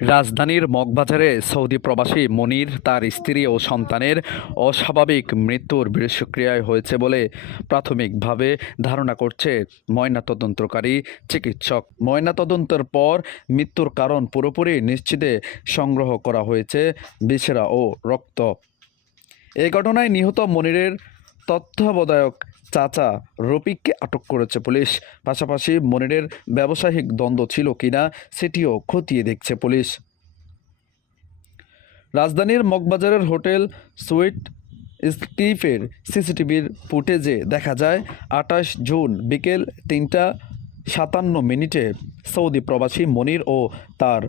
রাজধানীর মগবাজারে সৌদি প্রবাসী মনির, তার স্ত্রী ও সন্তানের অস্বাভাবিক মৃত্যুর বিষক্রিয়ায় হয়েছে বলে প্রাথমিকভাবে ধারণা করছে ময়নাতদন্তকারী চিকিৎসক। ময়নাতদন্তের পর মৃত্যুর কারণ পুরোপুরি নিশ্চিতে সংগ্রহ করা হয়েছে বিছেরা ও রক্ত। এই ঘটনায় নিহত মনিরের তত্ত্বাবধায়ক চাচা রফিককে আটক করেছে পুলিশ। পাশাপাশি মনিরের ব্যবসায়িক দ্বন্দ্ব ছিল কিনা সেটিও খতিয়ে দেখছে পুলিশ। রাজধানীর মগবাজারের হোটেল সুইট স্টিফের সিসিটিভির ফুটেজে দেখা যায়, আঠাশ জুন বিকেল তিনটা সাতান্ন মিনিটে সৌদি প্রবাসী মনির ও তার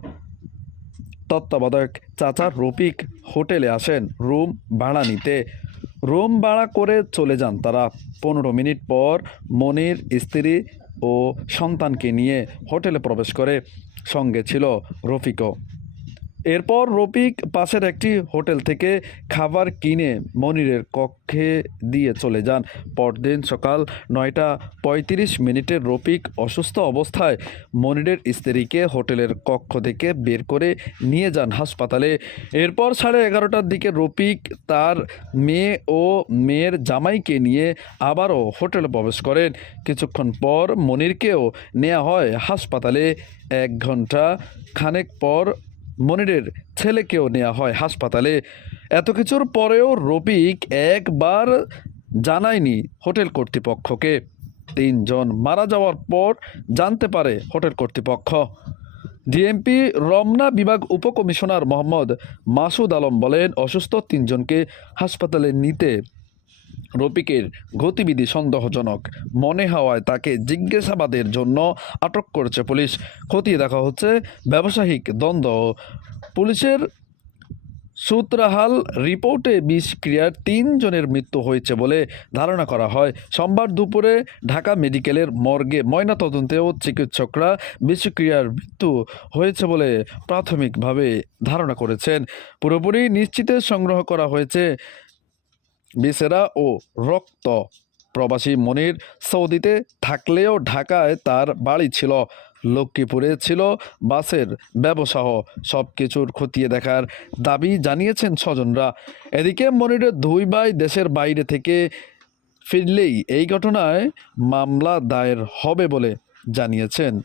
তত্ত্বাবধায়ক চাচা রফিক হোটেলে আসেন রুম ভাড়া নিতে। রুম ভাড়া করে চলে যান তারা। পনেরো মিনিট পর মনির, স্ত্রী ও সন্তানকে নিয়ে হোটেলে প্রবেশ করে। সঙ্গে ছিল রফিকও। এরপর রফিক পাশের একটি হোটেল থেকে খাবার কিনে মনিরের কক্ষে দিয়ে চলে যান। পরদিন সকাল নয়টা পঁয়ত্রিশ মিনিটে রফিক অসুস্থ অবস্থায় মনিরের স্ত্রীকে হোটেলের কক্ষ থেকে বের করে নিয়ে যান হাসপাতালে। এরপর সাড়ে এগারোটার দিকে রফিক তার মেয়ে ও মেয়ের জামাইকে নিয়ে আবারও হোটেলে প্রবেশ করেন। কিছুক্ষণ পর মনিরকেও নেওয়া হয় হাসপাতালে। এক ঘণ্টা খানেক পর মনিরের ছেলেকেও নেওয়া হয় হাসপাতালে। এত কিছুর পরেও রফিক একবার জানায়নি হোটেল কর্তৃপক্ষকে। তিনজন মারা যাওয়ার পর জানতে পারে হোটেল কর্তৃপক্ষ। ডিএমপি রমনা বিভাগ উপকমিশনার মোহাম্মদ মাসুদ আলম বলেন, অসুস্থ তিনজনকে হাসপাতালে নিতে রফিকের গতিবিধি সন্দেহজনক। মনে হওয়ায় তাকে জিজ্ঞাসাবাদের জন্য আটক করেছে পুলিশ। খতিয়ে দেখা হচ্ছে ব্যবসায়িক দ্বন্দ্ব। পুলিশের সূত্রাহাল রিপোর্টে বিষক্রিয়ার তিনজনের মৃত্যু হয়েছে বলে ধারণা করা হয়। সোমবার দুপুরে ঢাকা মেডিকেলের মর্গে ময়নাতদন্তেও চিকিৎসকরা বিষক্রিয়ার মৃত্যু হয়েছে বলে প্রাথমিকভাবে ধারণা করেছেন। পুরোপুরি নিশ্চিতে সংগ্রহ করা হয়েছে বিসেরা ও রক্ত প্রবাসী মনির সৌদিতে থাকলেও ঢাকায় তার বাড়ি ছিল। লক্ষ্মীপুরে ছিল বাসের ব্যবসাহ। সব কিছুর খতিয়ে দেখার দাবি জানিয়েছেন স্বজনরা। এদিকে মনিরের দুই ভাই দেশের বাইরে থেকে ফিরলেই এই ঘটনায় মামলা দায়ের হবে বলে জানিয়েছেন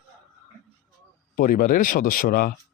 পরিবারের সদস্যরা।